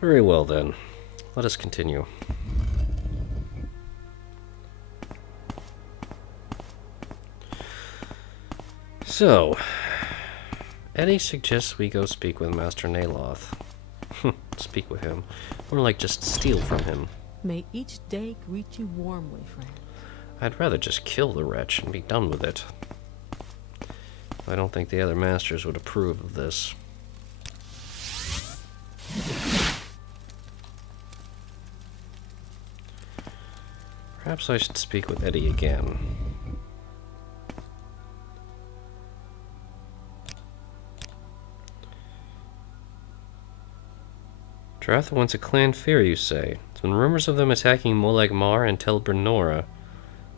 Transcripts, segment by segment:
Very well then. Let us continue. So, Eddie suggests we go speak with Master Naloth. Speak with him. More like just steal from him. May each day greet you warmly, friend. I'd rather just kill the wretch and be done with it. I don't think the other masters would approve of this. Perhaps I should speak with Eddie again. Dratha wants a clan fair, you say? There's been rumors of them attacking Molag Mar and Tel Brenora.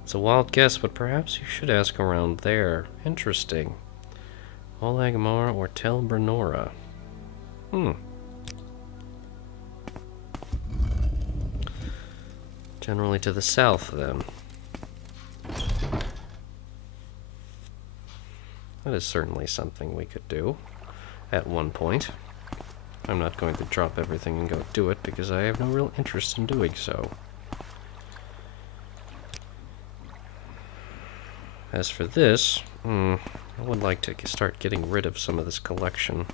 It's a wild guess, but perhaps you should ask around there. Interesting. Molag Mar or Tel Brenora. Generally to the south, then. That is certainly something we could do at one point. I'm not going to drop everything and go do it because I have no real interest in doing so. As for this, I would like to start getting rid of some of this collection.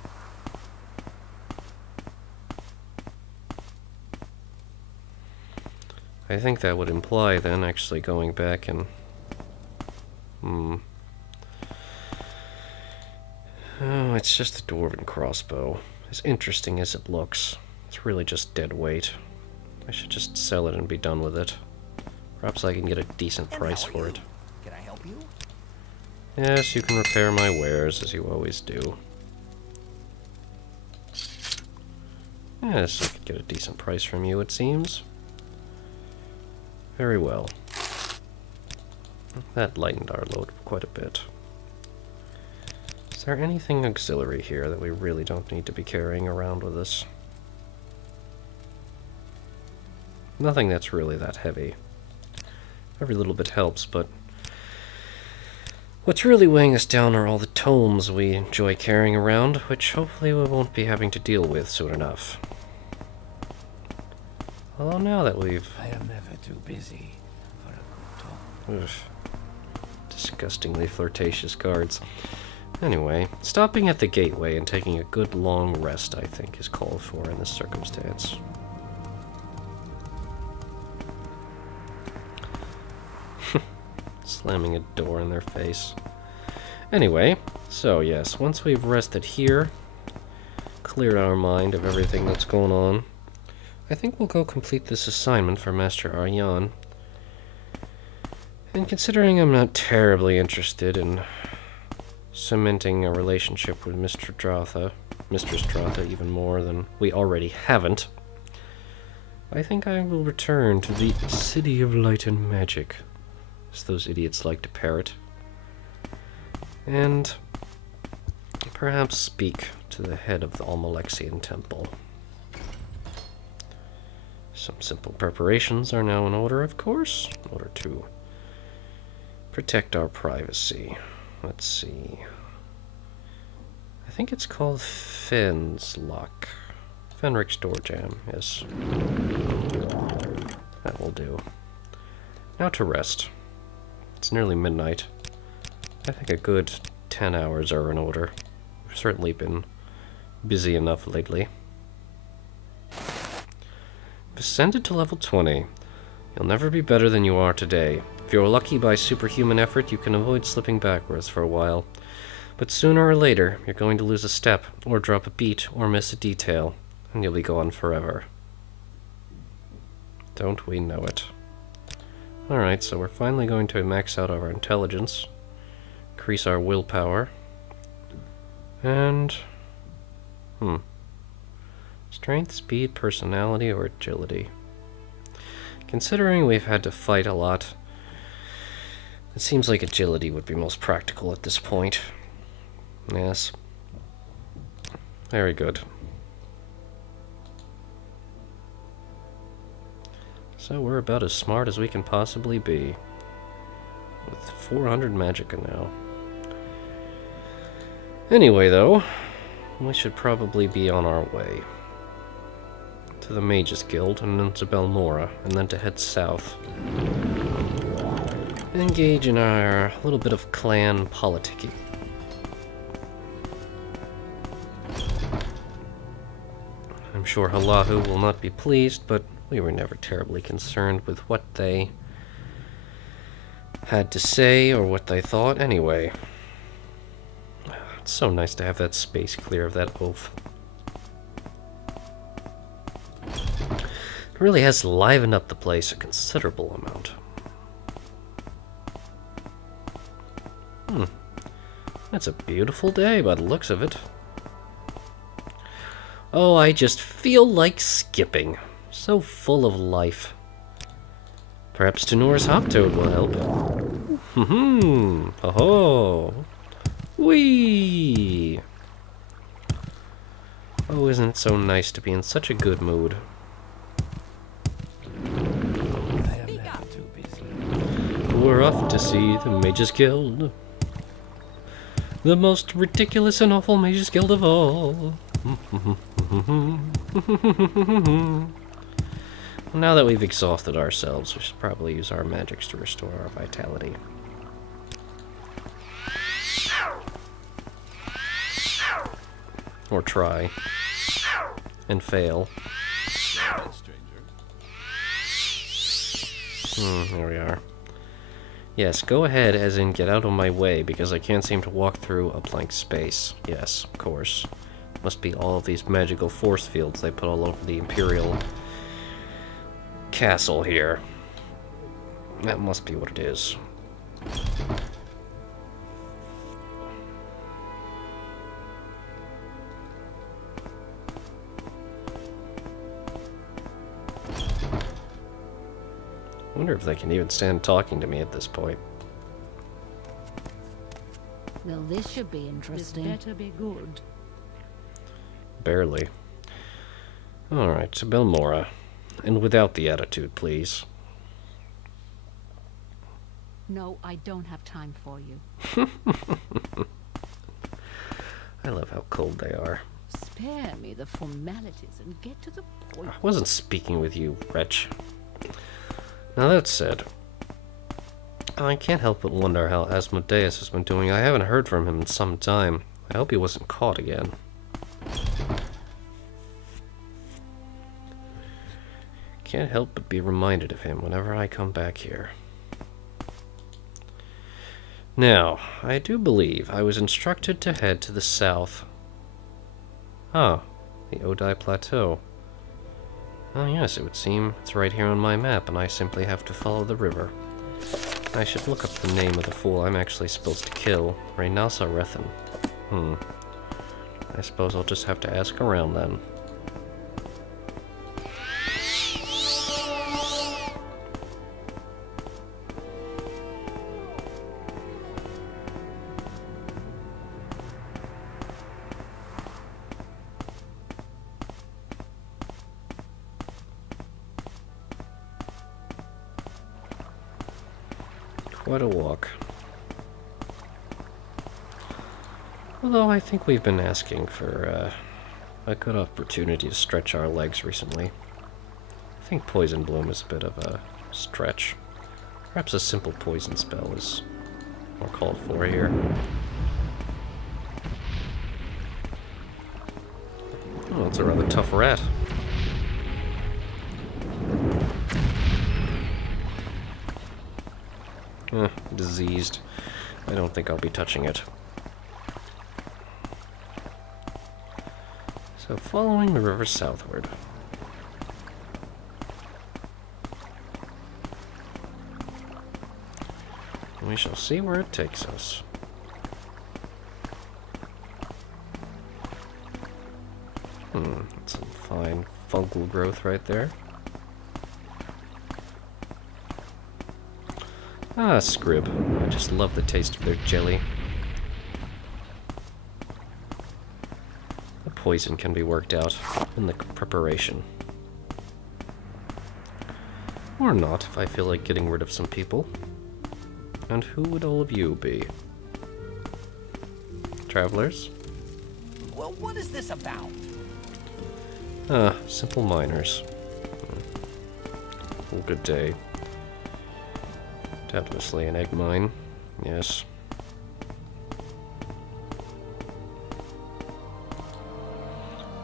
I think that would imply then actually going back and... Oh, it's just a dwarven crossbow. As interesting as it looks, it's really just dead weight. I should just sell it and be done with it. Perhaps I can get a decent price for it. Can I help you? Yes, you can repair my wares, as you always do. Yes, I could get a decent price from you, it seems. Very well. That lightened our load quite a bit. Is there anything auxiliary here that we really don't need to be carrying around with us? Nothing that's really that heavy. Every little bit helps, but what's really weighing us down are all the tomes we enjoy carrying around, which hopefully we won't be having to deal with soon enough. Although now that we've... I am never too busy for a good talk. Disgustingly flirtatious guards. Anyway, stopping at the gateway and taking a good long rest, I think, is called for in this circumstance. Slamming a door in their face. Anyway, so yes, once we've rested here, cleared our mind of everything that's going on, I think we'll go complete this assignment for Master Aryon. And considering I'm not terribly interested in cementing a relationship with Mistress Dratha even more than we already haven't, I think I will return to the City of Light and Magic, as those idiots like to parrot, and perhaps speak to the head of the Almalexian Temple. Some simple preparations are now in order, of course, in order to protect our privacy. Let's see. I think it's called Fenn's Lock. Fenric's Door Jam, yes. That will do. Now to rest. It's nearly midnight. I think a good 10 hours are in order. We've certainly been busy enough lately. Ascended to level 20. You'll never be better than you are today. If you're lucky by superhuman effort, you can avoid slipping backwards for a while. But sooner or later, you're going to lose a step, or drop a beat, or miss a detail, and you'll be gone forever. Don't we know it? Alright, so we're finally going to max out our intelligence, increase our willpower, and... strength, speed, personality, or agility. Considering we've had to fight a lot, it seems like agility would be most practical at this point. Yes. Very good. So we're about as smart as we can possibly be. With 400 Magicka now. Anyway, though, we should probably be on our way. to the Mages Guild, and then to Belmora, and then to head south. And engage in our little bit of clan politicking. I'm sure Hlaalu will not be pleased, but we were never terribly concerned with what they had to say or what they thought anyway. It's so nice to have that space clear of that oaf. It really has livened up the place a considerable amount. That's a beautiful day by the looks of it. Oh, I just feel like skipping. So full of life. Perhaps Tenor's Hoptoad will help. Ho-ho! Whee! Oh, isn't it so nice to be in such a good mood? I am never too busy. We're off to see the Mages Guild. The most ridiculous and awful Mages Guild of all. Now that we've exhausted ourselves, we should probably use our magics to restore our vitality. Or try. And fail. There we are. Yes, go ahead, as in get out of my way, because I can't seem to walk through a blank space. Yes, of course. Must be all of these magical force fields they put all over the Imperial castle here. That must be what it is. I wonder if they can even stand talking to me at this point. Well, this should be This interesting. better be good. Barely. Alright, to Belmora. And without the attitude, please. No, I don't have time for you. I love how cold they are. Spare me the formalities and get to the point. I wasn't speaking with you, wretch. Now that said, I can't help but wonder how Asmodeus has been doing. I haven't heard from him in some time. I hope he wasn't caught again. Can't help but be reminded of him whenever I come back here. Now, I do believe I was instructed to head to the south. Ah, the Odai Plateau. Oh yes, it would seem it's right here on my map, and I simply have to follow the river. I should look up the name of the fool I'm actually supposed to kill. Reynasa Rethen. I suppose I'll just have to ask around then. Quite a walk. Although I think we've been asking for a good opportunity to stretch our legs recently. I think Poison Bloom is a bit of a stretch. Perhaps a simple poison spell is more called for here. Oh, it's a rather tough rat. Diseased. I don't think I'll be touching it. So, following the river southward. We shall see where it takes us. That's some fine fungal growth right there. Ah, Scrib. I just love the taste of their jelly. The poison can be worked out in the preparation. Or not, if I feel like getting rid of some people. And who would all of you be? Travelers? Well, what is this about? Ah, simple miners. Well, good day. Doubtlessly an egg mine. Yes.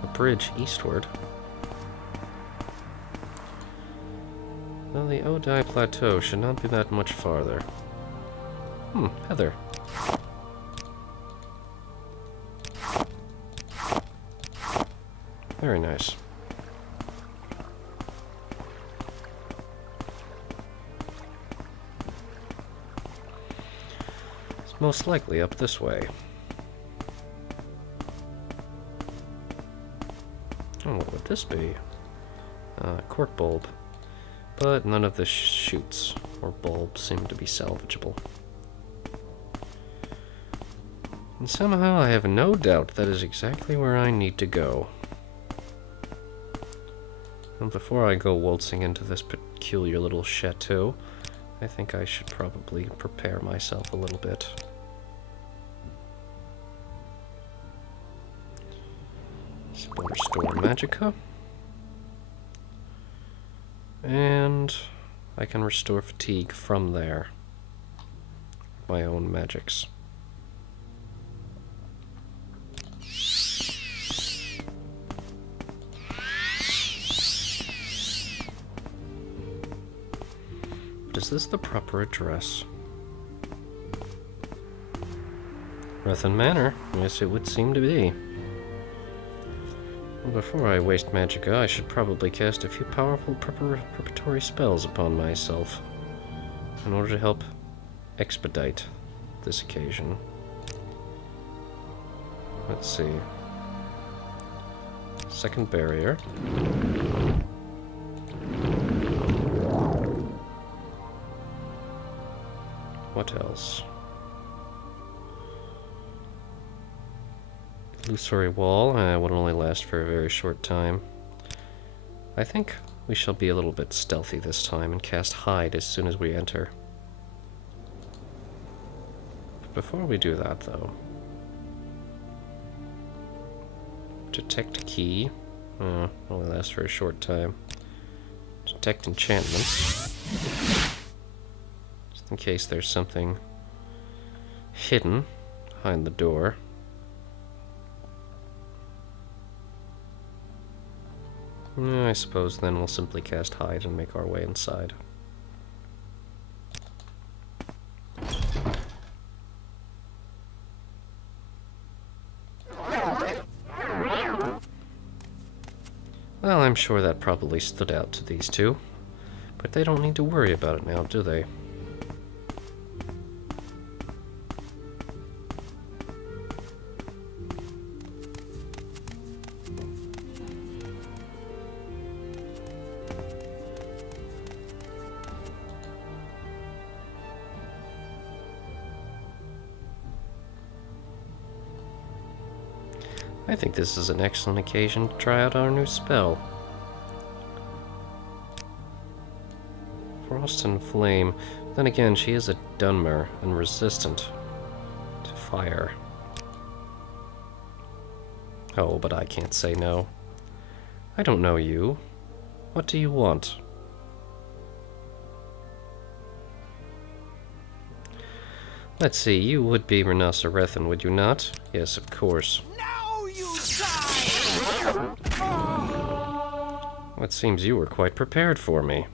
A bridge eastward. Well, the Odai Plateau should not be that much farther. Heather. Very nice. It's most likely up this way. Oh, what would this be? Cork bulb. But none of the shoots or bulbs seem to be salvageable. And somehow I have no doubt that is exactly where I need to go. And before I go waltzing into this peculiar little chateau, I think I should probably prepare myself a little bit. So we'll restore Magicka. And I can restore fatigue from there. My own magics. But is this the proper address? Rethan Manor? Yes, it would seem to be. Well, before I waste Magicka, I should probably cast a few powerful preparatory spells upon myself in order to help expedite this occasion. Let's see. Second barrier. What else? Illusory wall would only last for a very short time. I think we shall be a little bit stealthy this time and cast hide as soon as we enter. But before we do that, though, detect key only lasts for a short time. Detect enchantments, just in case there's something hidden behind the door. I suppose then we'll simply cast hide and make our way inside. Well, I'm sure that probably stood out to these two, but they don't need to worry about it now, do they? I think this is an excellent occasion to try out our new spell. Frost and Flame. Then again, she is a Dunmer and resistant to fire. Oh, but I can't say no. I don't know you. What do you want? Let's see, you would be Renasa Rethan, would you not? Yes, of course. It seems you were quite prepared for me.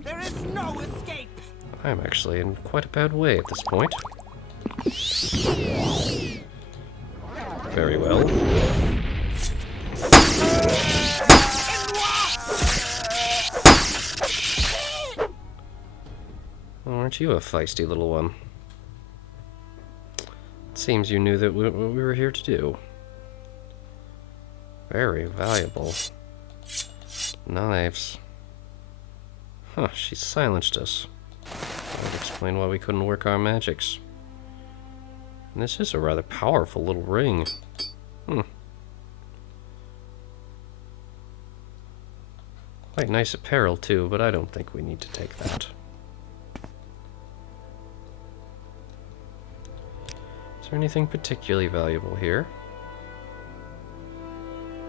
There is no escape. I'm actually in quite a bad way at this point. Very well. Oh, aren't you a feisty little one? It seems you knew that what we were here to do. Very valuable. Knives. Huh, she silenced us. That would explain why we couldn't work our magics. And this is a rather powerful little ring. Quite nice apparel too, but I don't think we need to take that. Is there anything particularly valuable here?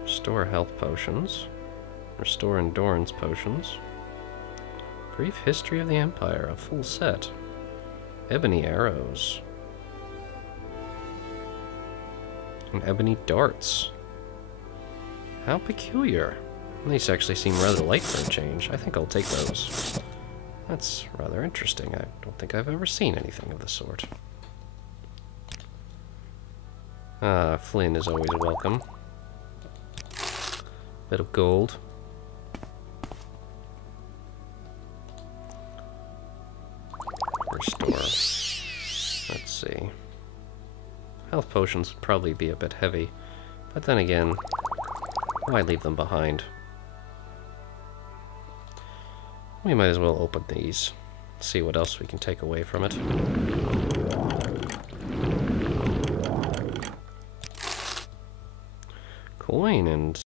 Restore health potions. Restore endurance potions. Brief history of the Empire, a full set. Ebony arrows. And ebony darts. How peculiar. These actually seem rather light for a change. I think I'll take those. That's rather interesting. I don't think I've ever seen anything of the sort. Flynn is always welcome. Bit of gold. Restore. Let's see. Health potions would probably be a bit heavy, but then again, why leave them behind? We might as well open these, see what else we can take away from it. Coin and